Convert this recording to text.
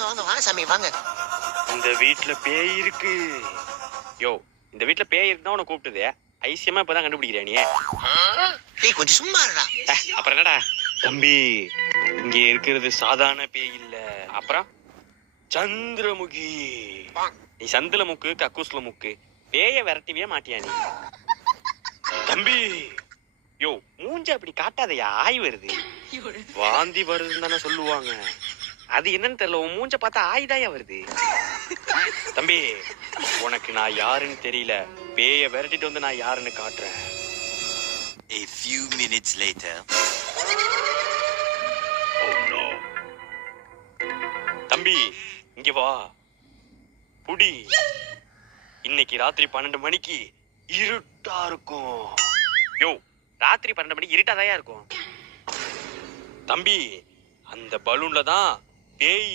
வாங்க வாங்க வாங்க சாமி வாங்க. இந்த வீட்டுல பேய் இருக்கு. யோ, இந்த வீட்டுல பேய் இருக்குதான் உன்னை கூப்பிட்டுது. ஐசியமா இப்பதான் கண்டுபிடிக்கிறியா நீ? டேய் கொஞ்சம் சும்மா இருடா. அப்புறம் என்னடா தம்பி, இங்க இருக்கிறது சாதாரண பேய் இல்ல. அப்புறம் சந்திரமுகி. நீ சந்தில முக்கு கக்கூஸ்ல முக்கு, பேய விரட்டிவே மாட்டியா நீ? தம்பி, யோ மூஞ்ச அப்படி காட்டாதயா, ஆய் வருது. வாந்தி வருதுன்னு தானே சொல்லுவாங்க. அது என்னன்னு தெரியல, உன் மூஞ்ச பார்த்தா ஆய்தாயா வருது. தம்பி, உனக்கு நான் யாருன்னு தெரியல. பேய விரட்டிட்டு வந்து நான் யாருன்னு காட்டுறேன். A few minutes later. Oh no. தம்பி இங்க வா, புடி. இன்னைக்கு ராத்திரி 12 மணிக்கு இருட்டா இருக்கும். யோ, ராத்திரி 12 மணிக்கு இருட்டாதாயா இருக்கும். தம்பி, அந்த பலூன்ல தான் பேய்